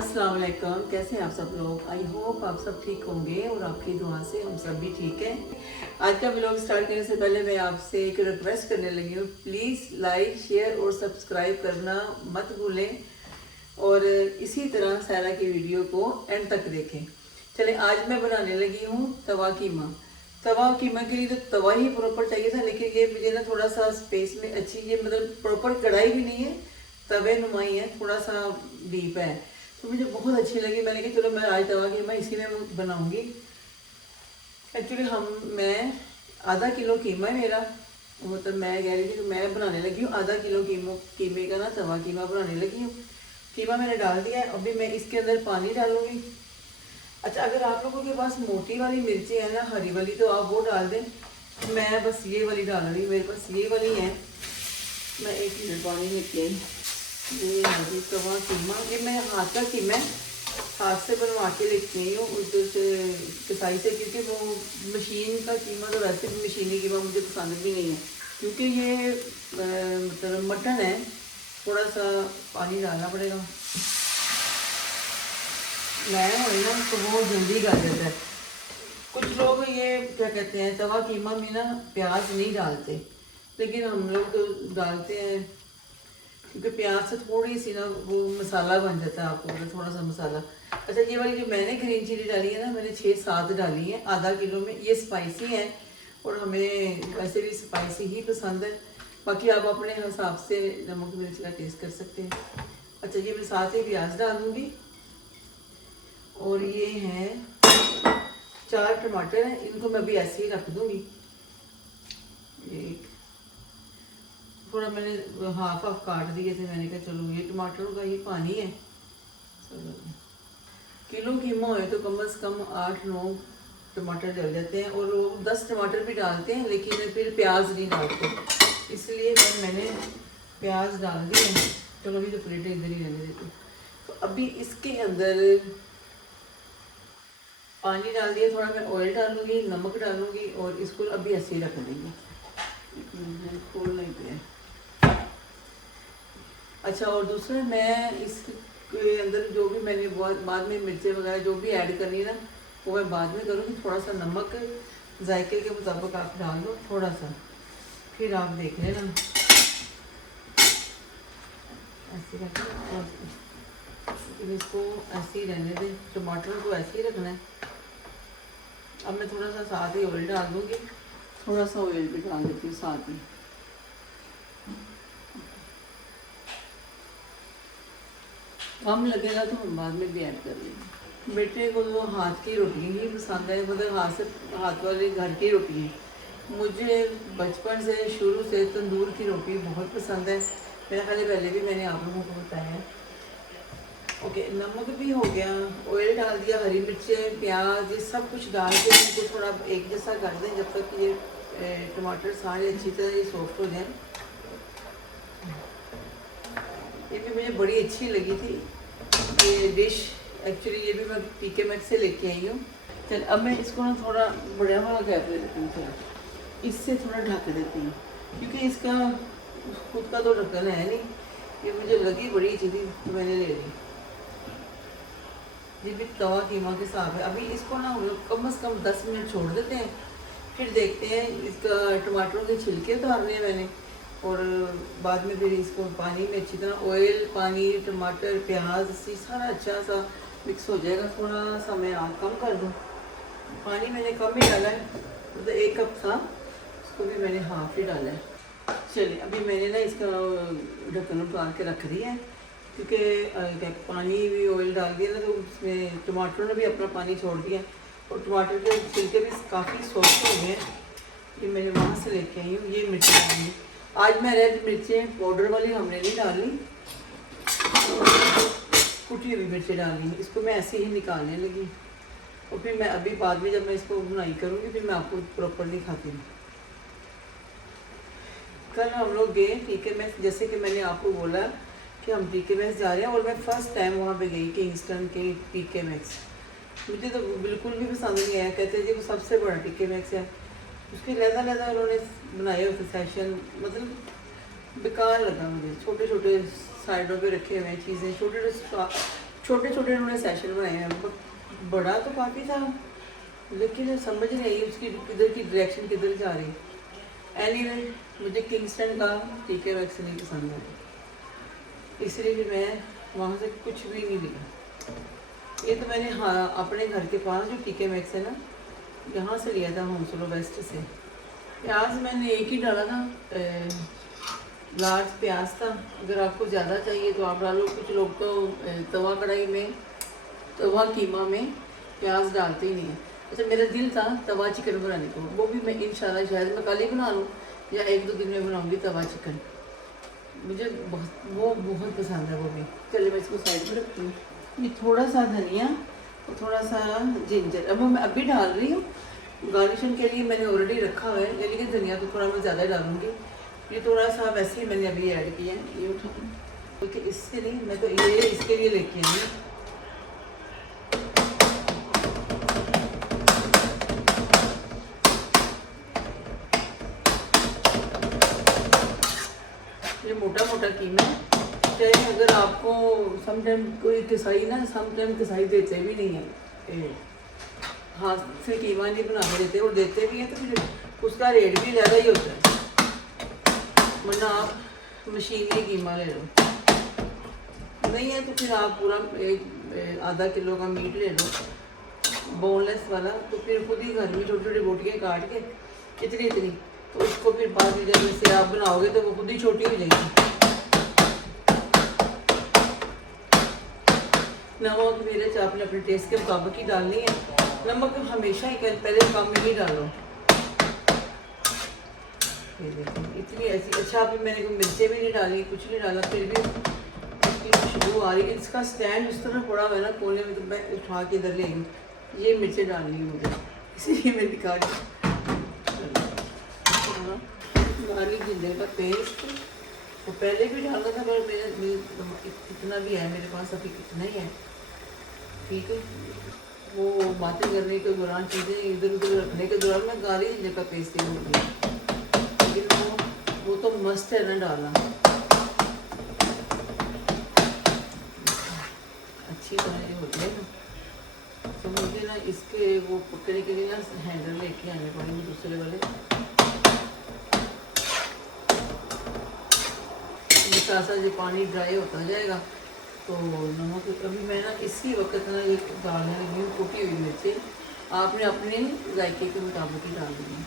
अस्सलाम वालेकुम। कैसे हैं आप सब लोग? आई होप आप सब ठीक होंगे और आपकी दुआ से हम सब भी ठीक हैं। आज का व्लॉग स्टार्ट करने से पहले मैं आपसे एक रिक्वेस्ट करने लगी हूँ, प्लीज़ लाइक शेयर और सब्सक्राइब करना मत भूलें और इसी तरह सारा की वीडियो को एंड तक देखें। चलें, आज मैं बनाने लगी हूँ तवा कीमा। तवा कीमा के लिए तो तवा ही प्रॉपर चाहिए था, लेकिन ये मुझे ना थोड़ा सा स्पेस में अच्छी, ये मतलब प्रॉपर कढ़ाई भी नहीं है, तवे नुमाई है, थोड़ा सा डीप है, तो मुझे बहुत अच्छी लगी। मैंने कहा चलो मैं आज तवा कीमा इसी में बनाऊंगी। एक्चुअली मैं आधा किलो कीमा है मेरा, मतलब मैं कह रही थी कि मैं बनाने लगी हूँ आधा किलो कीमे का ना तवा कीमा बनाने लगी हूँ। कीमा मैंने डाल दिया है, अभी मैं इसके अंदर पानी डालूंगी। अच्छा, अगर आप लोगों के पास मोटी वाली मिर्ची है ना, हरी वाली, तो आप वो डाल दें। मैं बस ये वाली डाल रही हूँ, मेरे पास ये वाली है। मैं एक मिनट पानी लेके आई। ये हरी तवा कीमा, ये मैं हाथ का कीमा हाथ से बनवा के लेती हूँ उधर से कसाई से, क्योंकि वो मशीन का कीमा तो वैसे भी मशीनी कीमा मुझे पसंद भी नहीं है, क्योंकि ये मतलब मटन है, थोड़ा सा पानी डालना पड़ेगा। मैं हो ना तो वो जल्दी गल जाता है। कुछ लोग ये क्या कहते हैं, तवा कीमा में ना प्याज नहीं डालते, लेकिन हम लोग तो डालते हैं, क्योंकि प्याज से थोड़ी सी ना वो मसाला बन जाता है, आपको मतलब थोड़ा सा मसाला। अच्छा, ये वाली जो मैंने ग्रीन चिली डाली है ना, मैंने 6-7 डाली है आधा किलो में। ये स्पाइसी है और हमें वैसे भी स्पाइसी ही पसंद है, बाकी आप अपने हिसाब से नमक मिर्च का टेस्ट कर सकते हैं। अच्छा, ये मैं साथ ही प्याज डाल दूँगी और ये हैं 4 टमाटर हैं, इनको मैं भी ऐसे ही रख दूँगी। एक थोड़ा मैंने हाफ काट दिए थे, मैंने कहा चलो ये टमाटरों का ये पानी है। किलो कीमा हो तो कम से कम 8-9 टमाटर डल जाते हैं, और लोग 10 टमाटर भी डालते हैं, लेकिन फिर प्याज नहीं डालते, इसलिए मैंने प्याज डाल दिए। चलो अभी तो प्लेटें इधर ही रहने देती। तो अभी इसके अंदर पानी डाल दिया, थोड़ा मैं ऑयल डालूंगी, नमक डालूंगी और इसको अभी ऐसे ही रख देंगे, खोल नहीं पे। अच्छा, और दूसरा मैं इसके अंदर जो भी मैंने बाद में मिर्चें वगैरह जो भी ऐड करनी है ना, वो मैं बाद में करूँगी। थोड़ा सा नमक जायके के मुताबिक आप डाल दो, थोड़ा सा, फिर आप देख लेना। ऐसे रखें और इसको ऐसे ही रहने दें, टमाटर को ऐसे ही रखना है। अब मैं थोड़ा सा साथ ही ऑयल डाल दूँगी, थोड़ा सा ऑयल भी डाल देती हूँ साथ में। कम लगेगा तो हम बाद में भी ऐड कर लेंगे। बेटे को तो हाथ की रोटियाँ ही पसंद है, मतलब हाथ वाली घर की रोटियाँ। मुझे बचपन से शुरू से तंदूर की रोटी बहुत पसंद है, मेरा ख्याल पहले भी मैंने आप लोगों को बताया है। ओके, नमक भी हो गया, ऑयल डाल दिया, हरी मिर्चें, प्याज, ये सब कुछ डाल के इनको थोड़ा एक जैसा कर दें जब तक ये टमाटर सारे अच्छी तरह ये सॉफ्ट हो जाए। ये भी मुझे बड़ी अच्छी लगी थी ये डिश, एक्चुअली ये भी मैं पीके मैक्स से लेके आई हूँ। चल अब मैं इसको ना थोड़ा बड़ा वाला गैप दे देती हूँ, थोड़ा इससे थोड़ा ढक देती हूँ, क्योंकि इसका खुद का तो ढक्कन है नहीं, ये मुझे लगी बड़ी अच्छी थी तो मैंने ले ली। ये भी तवा कीमा के साथ है। अभी इसको ना हम लोग कम से कम 10 मिनट छोड़ देते हैं, फिर देखते हैं। इसका टमाटरों के छिलके उतारने हैं मैंने, और बाद में फिर इसको पानी में अच्छी तरह ऑयल, पानी, टमाटर, प्याज से सारा अच्छा सा मिक्स हो जाएगा। थोड़ा सा मैं आग कम कर दूँ, पानी मैंने कम ही डाला है, मतलब 1 कप था, उसको भी मैंने हाफ ही डाला है। चलिए, अभी मैंने ना इसका ढक्कन उतार के रख दिया है, क्योंकि पानी भी ऑयल डाल दिया ना, तो उसमें टमाटरों ने भी अपना पानी छोड़ दिया, और टमाटर के छिलके भी काफ़ी सॉफ्ट हो गए हैं। ये मैंने वहाँ से लेके आई हूँ। ये मिर्ची डाली, आज मैं रेड मिर्चें पाउडर वाली हमने नहीं डाली, कुटी हुई मिर्चें डाली, इसको मैं ऐसे ही निकालने लगी, और फिर मैं अभी बाद में जब मैं इसको बुनाई करूँगी फिर मैं आपको प्रॉपरली खाती हूँ। कल हम लोग गए पीके मैक्स, जैसे कि मैंने आपको बोला कि हम पीके मैक्स जा रहे हैं, और मैं फ़र्स्ट टाइम वहाँ पे गई किंगस्टन के पीके मैक्स। मुझे तो बिल्कुल भी पसंद नहीं आया, कहते जी वो सबसे बड़ा पीके मैक्स है, उसके लहदा उन्होंने बनाए होते सेशन, मतलब बेकार लगा मुझे। छोटे छोटे साइडों पे रखे हुए हैं चीज़ें, छोटे छोटे उन्होंने सेशन बनाए हैं, बड़ा तो काफ़ी था लेकिन समझ नहीं आई उसकी किधर की डायरेक्शन किधर जा रही है। एनीवे मुझे किंगस्टन का टीके वैक्सीन नहीं पसंद है, इसलिए फिर मैं वहाँ से कुछ भी नहीं लिया। ये तो मैंने हाँ अपने घर के पास जो टीके मैक्स है ना, यहाँ से लिया था, होमसोलो वेस्ट से। प्याज मैंने एक ही डाला था, लार्ज प्याज था। अगर आपको ज़्यादा चाहिए तो आप डालो। कुछ लोग तो तवा कढ़ाई में, तवा कीमा में प्याज डालते ही नहीं है। अच्छा मेरा दिल था तवा चिकन बनाने को, वो भी मैं इंशाल्लाह शायद मैं कल ही बना लूँ या 1-2 दिन में बनाऊँगी तवा चिकन। मुझे वो बहुत पसंद है वो भी। चलिए मैं इसको साइड में रखती हूँ। ये थोड़ा सा धनिया और थोड़ा सा जिंजर अब मैं अभी डाल रही हूँ। गार्निशिंग के लिए मैंने ऑलरेडी रखा हुआ है, लेकिन धनिया तो थोड़ा मैं ज़्यादा डालूँगी। ये थोड़ा सा वैसे ही मैंने अभी ऐड किया है। ये उठा क्योंकि इससे नहीं, मैं तो ये इसके लिए लेके आई हूँ। ये मोटा मोटा कीमा है। चाहे अगर आपको समटाइम कोई कसाई ना, समटाइम कसाई देते भी नहीं है, हाथ से कीमा नहीं बना के देते, और देते भी हैं तो फिर उसका रेट भी ज़्यादा ही होता है। वरना आप मशीनी कीमा ले लो, नहीं है तो फिर आप पूरा एक आधा किलो का मीट ले लो बोनलेस वाला। तो फिर खुद ही घर में छोटी छोटी बोटियाँ काट के इतनी इतनी, तो उसको फिर बाद में जब से आप बनाओगे तो वो खुद ही छोटी हो जाएगी। नमक मिर्च आपने अपने टेस्ट के मुताबिक ही डालनी है। नमक हमेशा ही पहले कम में ही डालो। ये देखिए इतनी ऐसी, अच्छा अभी मैंने कोई मिर्चें भी नहीं डाली, कुछ नहीं डाला, फिर भी इसकी खुशबू आ रही है। इसका स्टैंड उस तरह पड़ा हुआ है ना कोने में, तो मैं उठा के इधर ले आई। ये मिर्चें डालनी है मुझे, इसीलिए मैं दिखा रही। गार्लिक जिंजर का पेस्ट तो पहले भी डाला था, पर मेरे इतना भी है मेरे पास, अभी इतना ही है। ठीक है, वो बातें करने के दौरान, चीज़ें इधर उधर रखने के दौरान मैं गार्लिक जिंजर का पेस्ट ही होती है, लेकिन वो तो मस्त है ना डालना। अच्छी तरह ये होती है ना, तो मुझे ना इसके वो पकड़ने के लिए ना हैंडल लेके आने पड़ेंगे दूसरे वाले। साथ जो पानी ड्राई होता जाएगा तो नमक, अभी मैं ना इसी वक्त ना ये डालने लगी हूँ कुटी हुई मिर्चें। आपने अपने जायके के मुताबिक ही डाल दी है,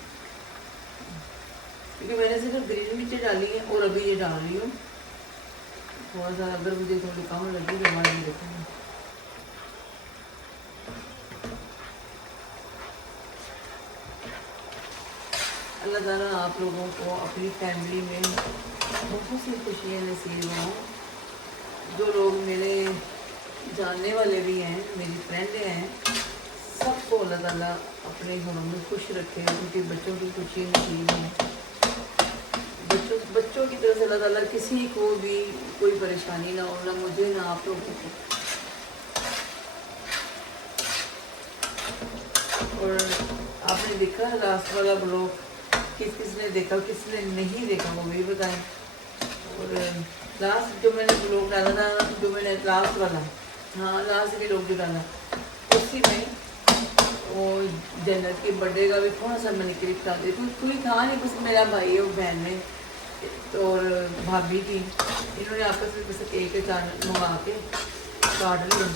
क्योंकि मैंने सिर्फ ग्रीन मिर्चें डाली हैं और अभी ये डाल रही हूँ। थोड़ा सा अगर मुझे थोड़ी कम लगी तो हमारे लिए देखूँगी। अल्लाह ताला आप लोगों को अपनी फैमिली में बहुत सी खुशियाँ नसीब हों। जो लोग मेरे जानने वाले भी हैं, मेरी फ्रेंड हैं, सबको अल्लाह ताला अपने घरों में खुश रखे, क्योंकि बच्चों की खुशी नसीब है। बच्चों की तरफ से अल्लाह ताला किसी को भी कोई परेशानी ना हो, ना मुझे ना आप लोगों को। और आपने देखा लास्ट वाला ब्लॉग, किसने देखा किसने नहीं देखा वो भी बताएं। और लास्ट जो मैंने ब्लॉग डाला था, जो मैंने लास्ट वाला, हाँ लास्ट भी लोग जो डाला, उसी में वो जन्नत की बर्थडे का भी थोड़ा सा मैंने क्लिप डाल दी। कोई था नहीं, बस मेरा भाई और बहन ने और भाभी थी, इन्होंने आपस में बस केक मंगा के काट लिया।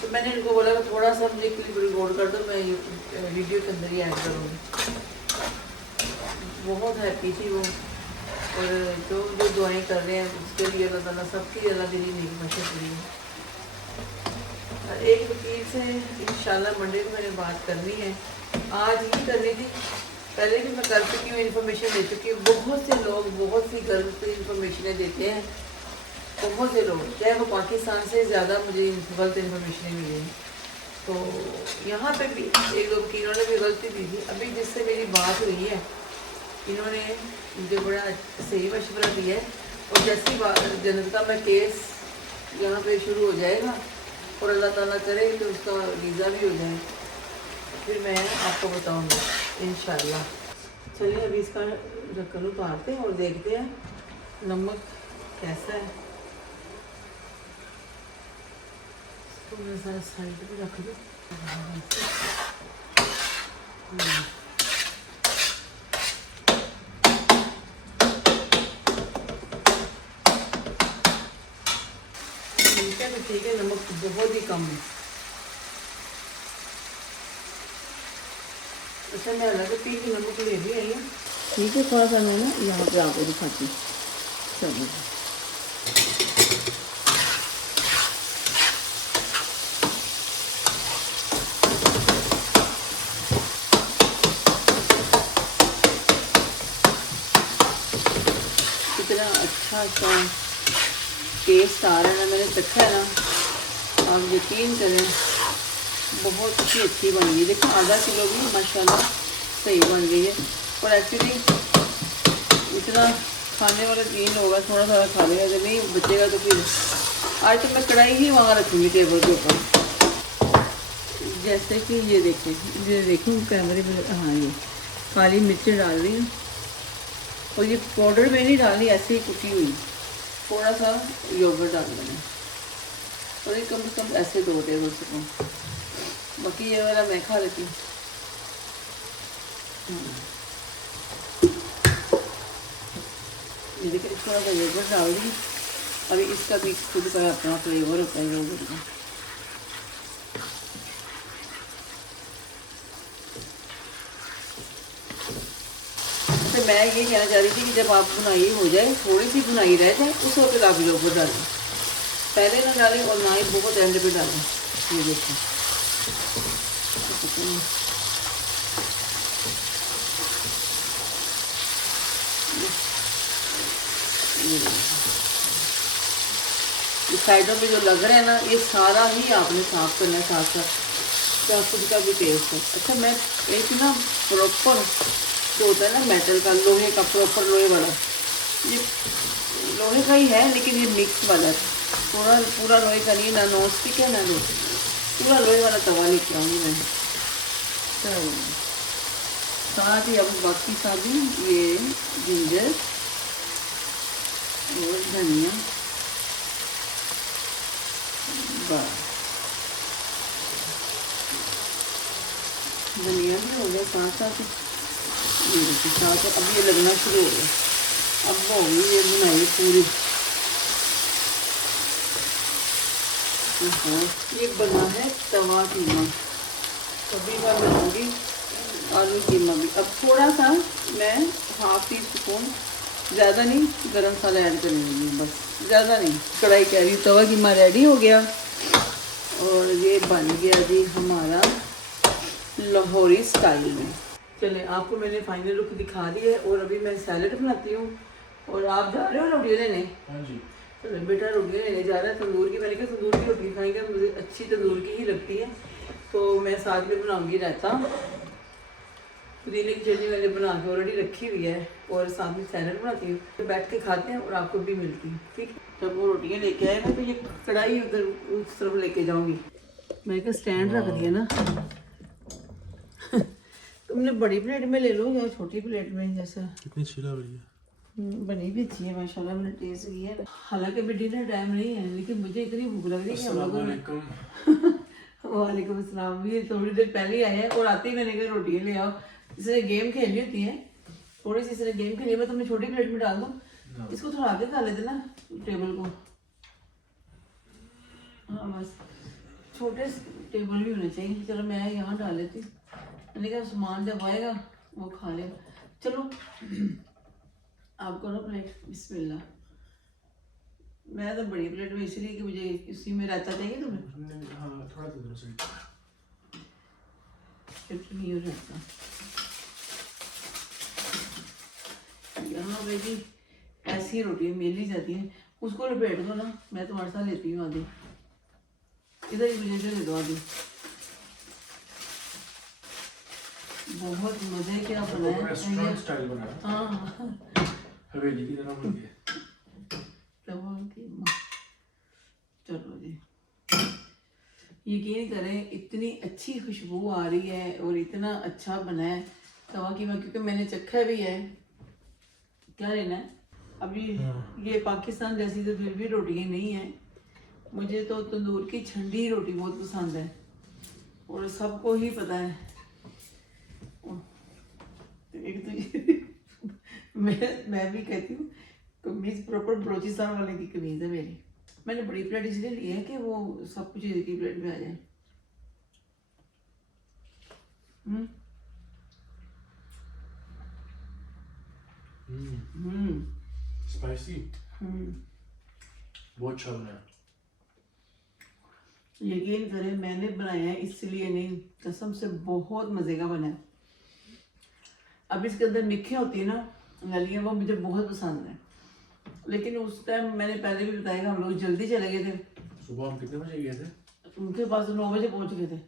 तो मैंने इनको बोला कि थोड़ा सा मुझे क्लिप रिकॉर्ड कर दो, मैं वीडियो के अंदर ही ऐड करूँगी। बहुत हैप्पी थी वो, और जो जो दुआएं कर रहे हैं उसके लिए अल्लाह ताला सबकी अल्लाह दिली नेक बख्शिश करी है। एक वकील से इंशाल्लाह मंडे को मैंने बात करनी है, आज ही करनी थी, पहले भी मैं कर चुकी हूँ, इन्फॉर्मेशन दे चुकी हूँ। बहुत से लोग बहुत सी गलत इन्फॉर्मेशनें देते हैं, बहुत से लोग, चाहे वो पाकिस्तान से ज़्यादा मुझे गलत इन्फॉर्मेशन मिली है। तो यहाँ पे भी एक दो वकीलों ने भी गलती दी थी। अभी जिससे मेरी बात हुई है, इन्होंने मुझे बड़ा सही मशवरा दिया है, और जैसी जन्नत का मैं केस यहाँ पे शुरू हो जाएगा और अल्लाह ताला करे तो उसका वीज़ा भी हो जाए, फिर मैं आपको बताऊँगी इंशाल्लाह। चलिए अभी इसका ढक्कन उतारते हैं और देखते हैं नमक कैसा है। थोड़ा सा साइड पे रख दो। ठीक है, नमक बहुत ही कम है। अच्छा मैं अलग पी की नमक ले भी आई हूँ। ठीक है, थोड़ा सा मैं ना यहाँ पे आपको दिखाती हूँ। चलो कितना अच्छा सा टेस्ट आ रहा है ना, मैंने चखा है ना, आप यकीन करें बहुत ही अच्छी बन गई। देखो आधा किलो भी माशाल्लाह सही बन गई है। और एक्चुअली इतना खाने वाले 3 होगा, थोड़ा सा खा लेगा, जब नहीं बचेगा तो फिर आज तो मैं कढ़ाई ही वहाँ रखूँगी टेबल के ऊपर। जैसे कि ये देखूँ कैमरे में, हाँ ये काली मिर्चें डाल रही हूँ और ये पाउडर में नहीं डालनी, ऐसे ही कुटी हुई। थोड़ा सा योगर्ट डाल देना और ये कम से कम ऐसे 2 टेबल स्पून। बाकी ये वाला मैं खा लेती हूँ। ये देखिए थोड़ा सा योगर्ट डाल दी। अभी इसका भी खुद का अपना फ्लेवर होता है योगर्ट का। तो मैं ये कहना चाह रही थी कि जब आप बुनाई हो जाए, थोड़ी सी बुनाई रह जाए, उस वक्त आप योगर्ट डालें। पहले ना डालें और ना ही बहुत एंड पे डालें। ये देखिए साइडों पे जो लग रहा है ना, ये सारा ही आपने साफ करना है साथ साथ, क्या खुद का भी टेस्ट है। अच्छा मैं एक ना प्रॉपर जो होता है ना मेटल का, लोहे का, प्रॉपर लोहे वाला, ये लोहे का ही है लेकिन ये मिक्स वाला है, थोड़ा पूरा लोहे का नहीं, ना नॉन स्टिक है ना लोहे, पूरा लोहे वाला तवा लेके आऊँगी मैं। चलो साथ ही अब बाकी सारी ये जिंजर और धनिया, धनिया भी हो गया साथ साथ, ये देखिए साथ अब ये लगना शुरू हो गया। अब वो होगी ये बुनाई पूरी। ये बना है तवा कीमा, कभी मैं बनाऊंगी आलू कीमा भी। अब थोड़ा सा मैं ½ टी स्पून, ज़्यादा नहीं, गरम मसाला ऐड करेंगे बस, ज़्यादा नहीं। कढ़ाई कह रही, तवा कीमा रेडी हो गया और ये बन गया जी हमारा लाहौरी स्टाइल में। चलें आपको मैंने फाइनल लुक दिखा दी है और अभी मैं सैलड बनाती हूँ और आप जा रहे हो रोटियाँ लेने? हाँ जी। चलो बेटा रोटियाँ लेने जा रहा है तंदूर की। मैंने कहा तंदूर की रोटी खाएंगे, मुझे अच्छी तंदूर की ही लगती है, तो मैं साथ में बनाऊँगी रायता। पुदीने की चटनी मैंने बना के ऑलरेडी रखी हुई है और साथ में सैलड बनाती हूँ, तो बैठ के खाते हैं और आपको भी मिलती है। ठीक, जब वो रोटियाँ लेके आए ना तो ये कढ़ाई उधर उस तरफ लेके जाऊँगी। मैंने कहा स्टैंड रख दिया ना। तुमने बड़ी प्लेट में ले लो या छोटी प्लेट में, जैसा कितनी अच्छी लग रही है। बनी भी अच्छी है माशाल्लाह, मैंने टेस्ट की है। हालांकि भी डिनर टाइम नहीं है लेकिन मुझे इतनी भूख लग रही है कि हम लोगों ने वालेकुम अस्सलाम, ये थोड़ी देर पहले ही आए हैं और आते ही मैंने कहा रोटियाँ ले आओ। इसने गेम खेली होती है थोड़ी सी, इसने गेम खेली है, मैं तुम्हें छोटी प्लेट में डाल दूँ। इसको थोड़ा आगे कर लेते ना टेबल को। हाँ बस छोटे टेबल भी होने चाहिए। चलो मैं यहाँ डाल लेती हूँ, मैंने कहा सामान जब आएगा वो खा लेगा। चलो आप करो प्लेट, बिस्मिल्लाह। मैं तो बड़ी प्लेट में इसलिए कि मुझे इसी में रायता चाहिए तुम्हें। हाँ थोड़ा तो सही चटनी और रायता। यहाँ पे भी ऐसी रोटियाँ मिल ही जाती हैं, उसको लपेट दो ना, मैं तुम्हारे साथ लेती हूँ आधी, इधर ही मुझे दे दो आधी। बहुत मजे क्या बनाया, रेस्टोरेंट स्टाइल बनाया। हाँ हवेली की तरह बन गया। चलो जी, यकीन करें इतनी अच्छी खुशबू आ रही है और इतना अच्छा बना है तवा कीमा, क्योंकि मैंने चखा भी है। क्या लेना है अभी, ये पाकिस्तान जैसी तो फिर भी रोटियाँ नहीं है, मुझे तो तंदूर की ठंडी रोटी बहुत पसंद है और सबको ही पता है। तो एक तो मैं भी कहती हूँ कमीज प्रॉपर बलोचिस्तान वाले की कमीज है मेरी। मैंने बड़ी प्लेट इसलिए ली है कि वो सब कुछ एक ही प्लेट में आ जाए। स्पाइसी। बहुत अच्छा बना है। यकीन करें मैंने बनाया है इसलिए नहीं, कसम से बहुत मजे का बना है। अब इसके अंदर मिखे होती है ना नलियाँ, वो मुझे बहुत पसंद है। लेकिन उस टाइम मैंने पहले भी बताया कि हम लोग जल्दी चले गए थे। सुबह हम कितने बजे गए थे? उनके पास 9 बजे पहुंच गए थे।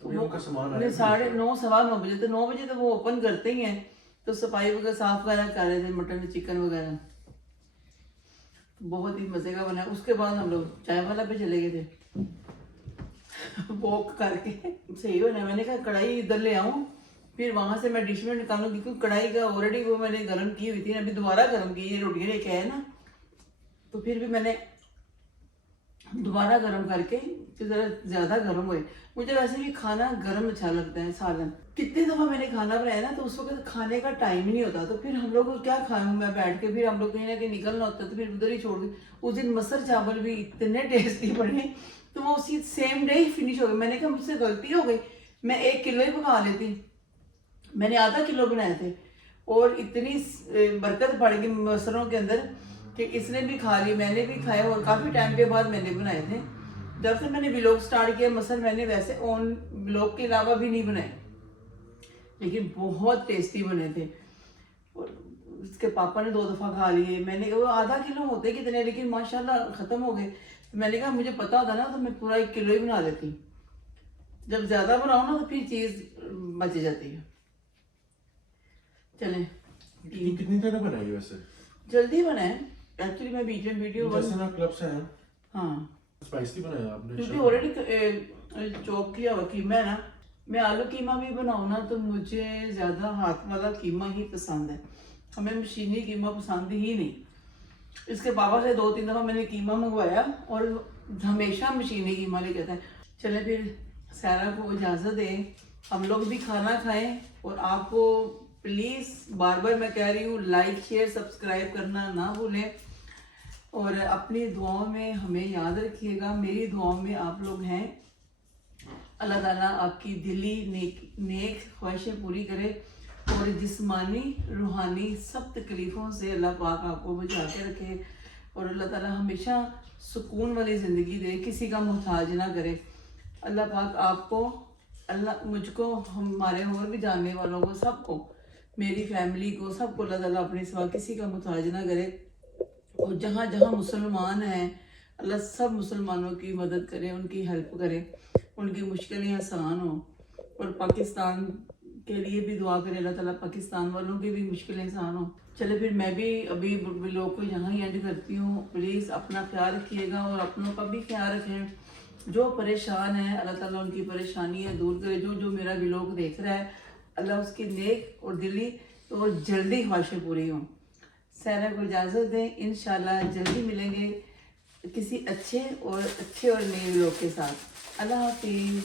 तो उनका सामान आया 9:30 सवा 9 बजे, तो 9 बजे तो वो ओपन करते ही हैं। तो सफाई वगैरह साफ वगैरह कर रहे थे, मटन चिकन वगैरह बहुत ही मजे का बना। उसके बाद हम लोग चाय वाला पे चले गए थे वॉक करके। सही बना। मैंने कहा कढ़ाई इधर ले आऊँ, फिर वहां से मैं डिश में निकालूंगी क्योंकि कढ़ाई का ऑलरेडी वो मैंने गर्म की हुई थी, अभी दोबारा गर्म की। ये रोटियां लेके आए ना, तो फिर भी मैंने दोबारा गर्म करके जरा ज्यादा गर्म हुए। मुझे वैसे भी खाना गर्म अच्छा लगता है। सालन कितनी दफा मैंने खाना बनाया ना, तो उस वक्त खाने का टाइम ही नहीं होता, तो फिर हम लोग को क्या खाऊं मैं बैठ के। फिर हम लोग कहीं ना कहीं निकलना होता है, तो फिर उधर ही छोड़ गए। उस दिन मसर चावल भी इतने टेस्टी बने, तो वो उसी सेम डे ही फिनिश हो गए। मैंने कहा मुझसे गलती हो गई, मैं 1 किलो ही पका लेती, मैंने आधा किलो बनाए थे। और इतनी बरकत पड़ गई मसरों के अंदर कि इसने भी खा ली, मैंने भी खाया। और काफ़ी टाइम के बाद मैंने बनाए थे। जब से मैंने व्लॉग स्टार्ट किया मसल मैंने वैसे ऑन व्लॉग के अलावा भी नहीं बनाए, लेकिन बहुत टेस्टी बने थे। और उसके पापा ने 2 दफ़ा खा लिए। मैंने वो आधा किलो होते कितने, लेकिन माशाल्लाह ख़त्म हो गए। तो मैंने कहा मुझे पता होता ना तो मैं पूरा 1 किलो ही बना लेती। जब ज़्यादा बनाओ ना तो फिर चीज़ बच जाती है। चलें, कितनी देर में बनाई वैसे? जल्दी बनाए एक्चुअली। मैं बीच में वीडियो जैसे ना क्लब से हैं। हाँ, स्पाइसी बनाया आपने? क्योंकि ऑलरेडी चॉप किया हुआ कीमा है ना। मैं आलू कीमा भी बनाऊँ ना तो मुझे ज़्यादा हाथ वाला कीमा ही पसंद है, हमें मशीनी कीमा पसंद ही नहीं। इसके पापा से 2-3 दफ़ा मैंने कीमा मंगवाया और हमेशा मशीनी कीमा ले जाता है। चले फिर सारा को इजाज़त दें, हम लोग भी खाना खाएं। और आपको प्लीज़ बार बार मैं कह रही हूँ लाइक शेयर सब्सक्राइब करना ना भूलें। और अपनी दुआओं में हमें याद रखिएगा। मेरी दुआओं में आप लोग हैं। अल्लाह ताला आपकी दिली नेक ख्वाहिशें पूरी करे और जिस्मानी रूहानी सब तकलीफ़ों से अल्लाह पाक आपको बचा के रखे। और अल्लाह ताला हमेशा सुकून वाली ज़िंदगी दे, किसी का मोहताज ना करे। अल्लाह पाक आपको, अल्लाह मुझको, हमारे और भी जानने वालों को, सबको, मेरी फैमिली को, सबको अल्लाह ताला अपने सिवा किसी का मोहताज ना करे। और जहाँ जहाँ मुसलमान हैं अल्लाह सब मुसलमानों की मदद करे, उनकी हेल्प करे, उनकी मुश्किलें आसान हो। और पाकिस्तान के लिए भी दुआ करे अल्लाह ताला, पाकिस्तान वालों की भी मुश्किलें आसान हो। चले फिर मैं भी अभी व्लॉग को यहाँ ही एंड करती हूँ। प्लीज़ अपना ख्याल रखिएगा और अपनों का भी ख्याल रखें। जो परेशान है अल्लाह ताला उनकी परेशानियाँ दूर करे। जो जो मेरा व्लॉग देख रहा है अल्लाह उसकी नेक और दिली तो जल्दी ख्वाहिशें पूरी हों। सारा को इजाज़त दें, इंशाल्लाह जल्दी मिलेंगे किसी अच्छे और नए व्लॉग के साथ। अल्लाह हाफिज़।